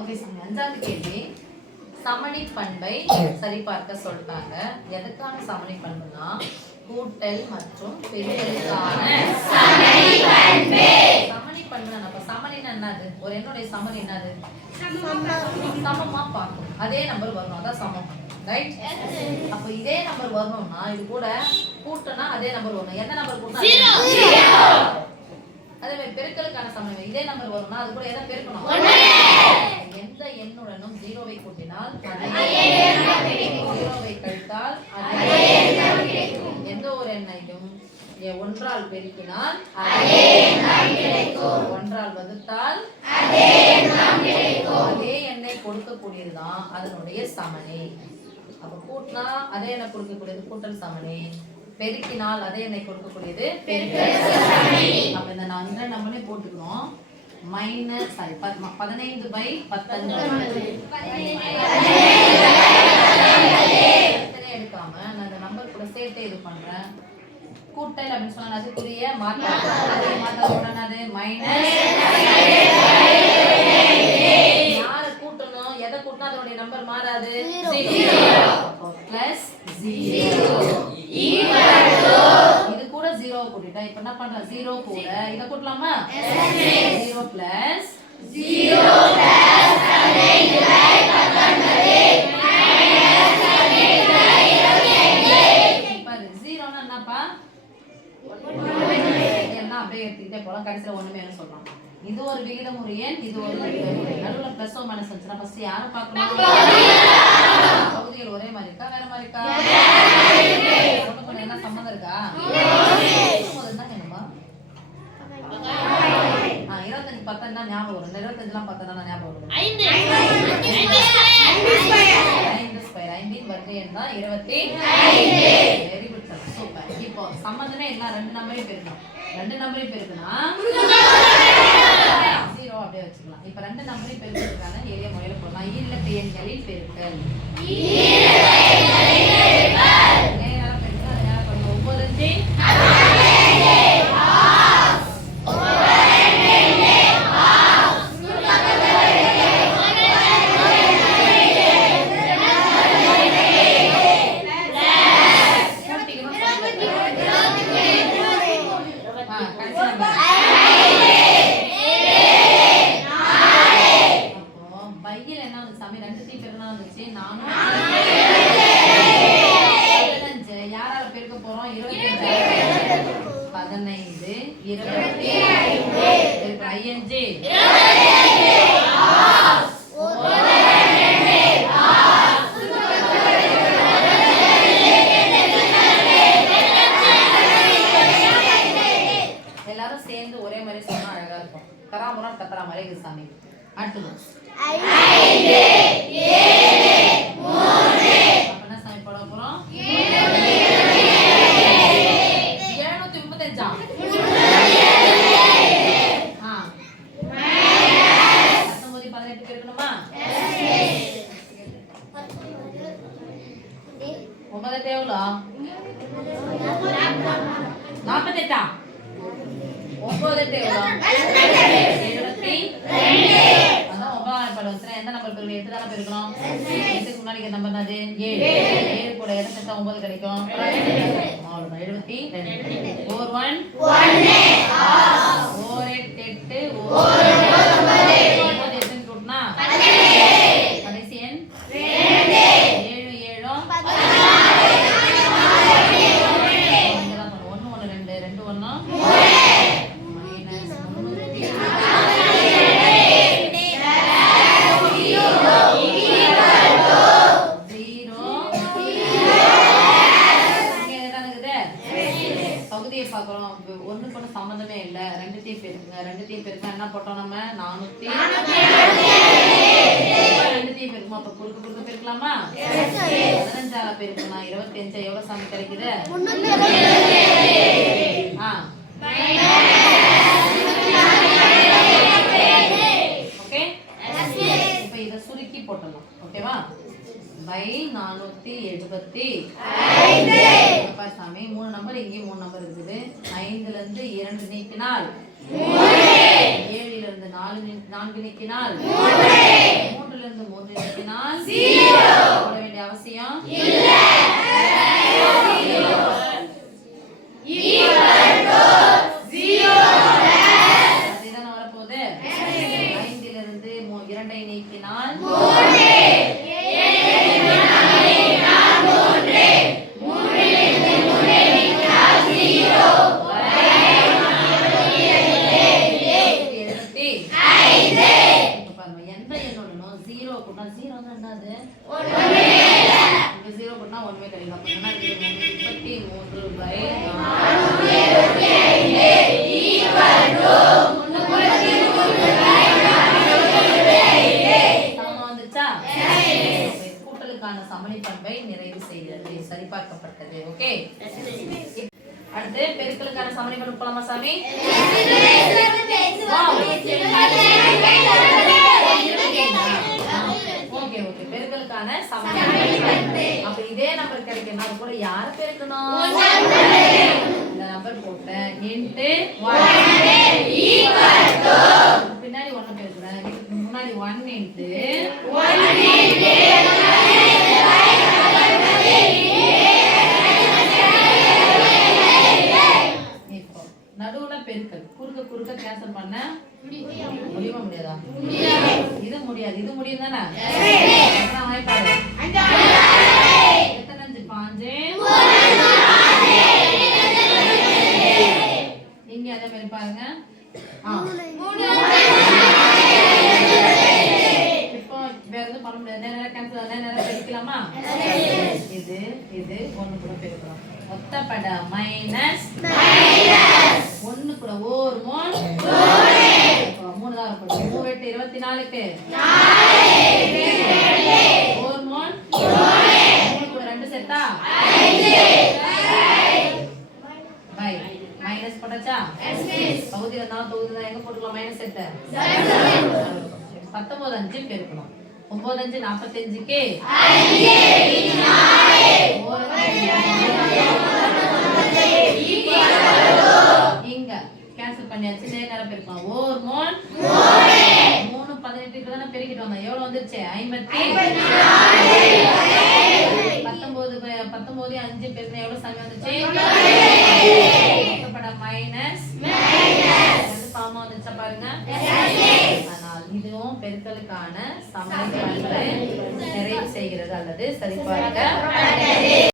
Okay சாமி, அஞ்சாவது கேள்வி. சமணி பண்பை சரிபார்க்க சொல்லிட்டாங்க. எதுக்கான சமணி பண்புனா கூட்டல் மற்றும் பெருக்கலுக்கான சமணி பண்பு. நம்ம சமணினா என்னது? ஒரு எண்ணுடைய சமணி என்னது? சமமா பார்க்கும். அதே நம்பர் வரணும், அதான் சமம். ரைட்? அப்ப இதே நம்பர் வரணும்னா இது கூட கூட்டனா அதே நம்பர் வரணும். எந்த நம்பர் கூட்டினா? 0. அதே மாதிரி பெருக்கலுக்கான சமணி இதே நம்பர் வரும்னா அது கூட எதை பெருக்கணும்? 1. எந்த எண்ணுடனும் 0வை கூட்டினால் அதே எண் கிடைக்கும். 0வை கழித்தால் அதே எண் கிடைக்கும். எந்த ஒரு எண்ணையும் ஒன்றால் பெருக்கினால் அதே எண் கிடைக்கும். ஒன்றால் வகுத்தால் அதே எண் கிடைக்கும். அதே எண்ணை கொடுக்கக்கூடியதுதான் அதனுடைய சமணி. அப்ப கூட்டினா அதே எண்ணை கொடுக்கக்கூடியது கூட்டல் சமணி. பெருக்கினால் அதே எண்ணை கொடுக்கக்கூடியது பெருக்கல் சமணி. அப்ப இந்த இந்த நம்பரே போட்டுக்கிறோம். மைனஸ் 15/19 எடுக்காம நான் இந்த நம்பர் கூட சேர்த்து இது பண்றேன். கூட்டல் அப்படின்னு சொன்னா அதுக்குரிய மாத்தாது மைனஸ். யாரை கூட்டணும், எதை கூட்டினா அதனுடைய நம்பர் மாறாது? 0 பிளஸ் 0 இது கூட 0 கூட்டிட்டா இப்ப என்ன பண்றோம்? 0 கூட இத கூட்டலாமா? 0 பிளஸ் 0 பிளஸ் 15/19 மைனஸ் 15/25. பாரு 0 னா என்னப்பா? என்ன அப்படியே எடுத்துக்கிட்டே போலாம். கடைசில ஒண்ணுமே என்ன சொல்றாங்க? இது ஒரு விகிதமுறு எண், இது ஒரு விகிதமுறு. நடுவுல பிளஸ் ஓ மைனஸ் வந்துச்சுனா ஃபர்ஸ்ட் யாரை பார்க்கணும்? பகுதிகள் ஒரே மாதிரி இருக்கா வேற மாதிரி இருக்கா? ஒண்ணுக்கு என்ன சம்பந்தம் இருக்கா? முதல்ல என்னமா 25 10 என்ன ஞாபகம் வரும்? 25 10 என்ன ஞாபகம் வரும்? 5 ஸ்கொயர் 5 வர்க்க எண் தான் 25. Very good sir, super. இப்போ சம்பந்தமே எல்லாம் ரெண்டு நம்பரையும் பெருக்கணும். ரெண்டு நம்பரையும் பெருக்குனா 0 அப்படியே வச்சுக்கலாம். இப்போ ரெண்டு நம்பரையும் பெருக்கிறதுக்கான எளிய முறையில போடலாம். ஈரிலக்க எண்களின் பெருக்கல். யாரால பெருக்க போறோம்? 25 15 எல்லாரும் சேர்ந்து ஒரே மாதிரி சொன்னா அழகா இருக்கும். கராமுரா கத்தரா மாதிரி இருக்கு சாமி. அடுத்து 5 7 3 அப்பனா சாமி போட போறோம் 735 19 18 இருக்கணுமா? 9 எவ்வளோ? 48 9 எவ்வளோ? 72. அதான் 9 படம் வந்துச்சுன்னா எந்த நம்பர் பெருக்கணும்? 8 தானே பெருக்கணும். 8க்கு முன்னாடி நம்பர் என்னது? 7. 7 கூட 7 சேர்த்தா 9 கிடைக்கும். அவ்வளவுதான் 72. 4 1 1 4 8 8 1 9 எத்தனை கூட்டினா? கடைசி எண் 2 7 7 1 1 2 2 1 மைனஸ் 300 பகுதியை பார்க்குறோம். ஒன்றுக்கு ஒன்று சம்மந்தமே இல்லை. ரெண்டுத்தையும் பெருக்குங்க என்ன போட்டோம் நம்ம? 400 ரெண்டுத்தையும் பெருக்குமா? அப்போ குறுக்க பெருக்கலாமா? 15ஆல பெருக்குனா 25 எவ்வளோ சாமி கிடைக்குது? ஓகே, இப்போ இதை சுருக்கி போட்டலாம். ஓகேவா? by 475 சாமி. 3 நம்பர் இங்கேயும் 3 நம்பர் இருக்குது. 5ல இருந்து 2 நீக்கினால் 3, 7ல இருந்து 4 நீக்கினால் 3, அவசியம் அதுதானே வரப்போகுது. 5 2 நீக்கினால் 0 போட்டா 0 என்னது? இங்க 0 போட்டா ஒண்ணுமே கிடையாது. அப்ப என்ன இருக்கு? 33/445 சமமா வந்துச்சா? கூட்டலுக்கான சமணி பண்பை நிறைவு செய்கிறது, சரிபார்க்கப்பட்டது. ஓகே, அடுத்து பெருக்கலுக்கான சமணி பண்பு போலாமா சாமி? ஓகே ஓகே, பெருக்கலுக்கான சமணி பண்பு. அப்ப இதே நம்பர் கிடைக்கணும், அது கூட யார பெருக்கணும்? இந்த நம்பர் போட்டேன் இன்டு 1 பின்னாடி 1 பெருக்குறேன், இதுக்கு முன்னாடி 1 இன்டு இப்போ நடுவுல பெருக்கல், குறுக்க குறுக்க கேன்சல் பண்ண முடியுமா முடியாதா? இது முடியாது, இது முடியும் தானே? வாய்ப்பாடு எத்தனை 5 இங்க அதே மாதிரி பாருங்க. இப்போ வேற எதுவும் பண்ண முடியாது, நேரம் கேன்சல், நேரம் பெருக்கலாமா? இது இது 1 கூட பெருக்கலாம். ஒத்தப்பட மைனஸ் 1 கூட 1 3 தான் இருக்கும். 3 8 24க்கு 1 3 கூட 2 சேர்த்தா 5 பை மைனஸ் போட்டாச்சா? பகுதி இருந்தாலும் தொகுதி தான், எங்க போட்டுக்கலாம் மைனஸ் சேர்த்து? 19 5 பெருக்கணும். 9 5 45க்கு இங்க கேன்சல் பண்ணியாச்சு, நேரம் பெருக்கலாம். 1 3 18 தானே பெருக்கிட்டு வந்தோம், எவ்வளவு வந்துருச்சு? 54. 19 5 பெருக்கினா எவ்வளவு சாமி வந்துச்சு? மைனஸ் பாமா வந்துச்சா பாருங்க. ஆனால் இதுவும் பெருக்கலுக்கான சமணி பண்பை நிறைவு செய்கிறது அல்லது சரிபார்க்க